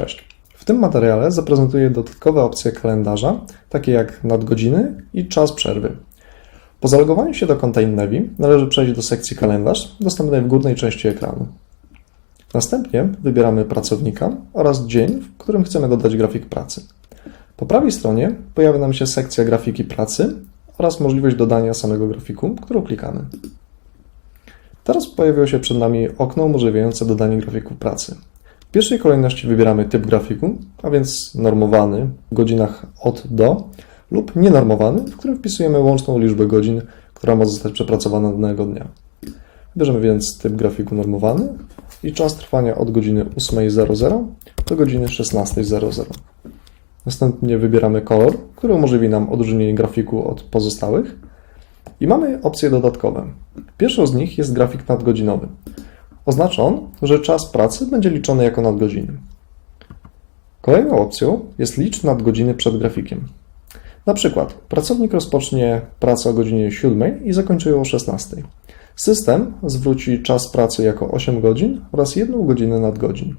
Cześć. W tym materiale zaprezentuję dodatkowe opcje kalendarza, takie jak nadgodziny i czas przerwy. Po zalogowaniu się do konta Innevi należy przejść do sekcji kalendarz dostępnej w górnej części ekranu. Następnie wybieramy pracownika oraz dzień, w którym chcemy dodać grafik pracy. Po prawej stronie pojawia nam się sekcja grafiki pracy oraz możliwość dodania samego grafiku, którą klikamy. Teraz pojawiło się przed nami okno umożliwiające dodanie grafiku pracy. W pierwszej kolejności wybieramy typ grafiku, a więc normowany w godzinach od do lub nienormowany, w którym wpisujemy łączną liczbę godzin, która ma zostać przepracowana danego dnia. Bierzemy więc typ grafiku normowany i czas trwania od godziny 8.00 do godziny 16.00. Następnie wybieramy kolor, który umożliwi nam odróżnienie grafiku od pozostałych i mamy opcje dodatkowe. Pierwszą z nich jest grafik nadgodzinowy. Oznacza on, że czas pracy będzie liczony jako nadgodziny. Kolejną opcją jest licz nadgodziny przed grafikiem. Na przykład pracownik rozpocznie pracę o godzinie 7 i zakończy ją o 16. System zwróci czas pracy jako 8 godzin oraz 1 godzinę nadgodzin.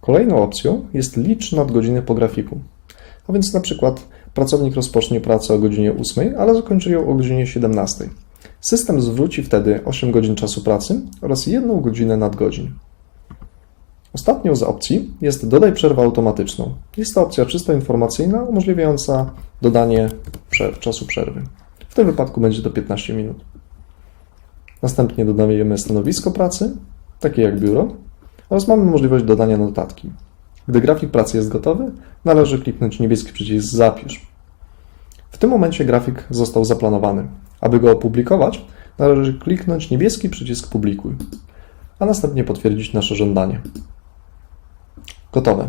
Kolejną opcją jest licz nadgodziny po grafiku. A więc na przykład pracownik rozpocznie pracę o godzinie 8, ale zakończy ją o godzinie 17. System zwróci wtedy 8 godzin czasu pracy oraz 1 godzinę nadgodzin. Ostatnią z opcji jest dodaj przerwę automatyczną. Jest to opcja czysto informacyjna, umożliwiająca dodanie prze- czasu przerwy. W tym wypadku będzie to 15 minut. Następnie dodajemy stanowisko pracy, takie jak biuro, oraz mamy możliwość dodania notatki. Gdy grafik pracy jest gotowy, należy kliknąć niebieski przycisk Zapisz. W tym momencie grafik został zaplanowany. Aby go opublikować, należy kliknąć niebieski przycisk Publikuj, a następnie potwierdzić nasze żądanie. Gotowe.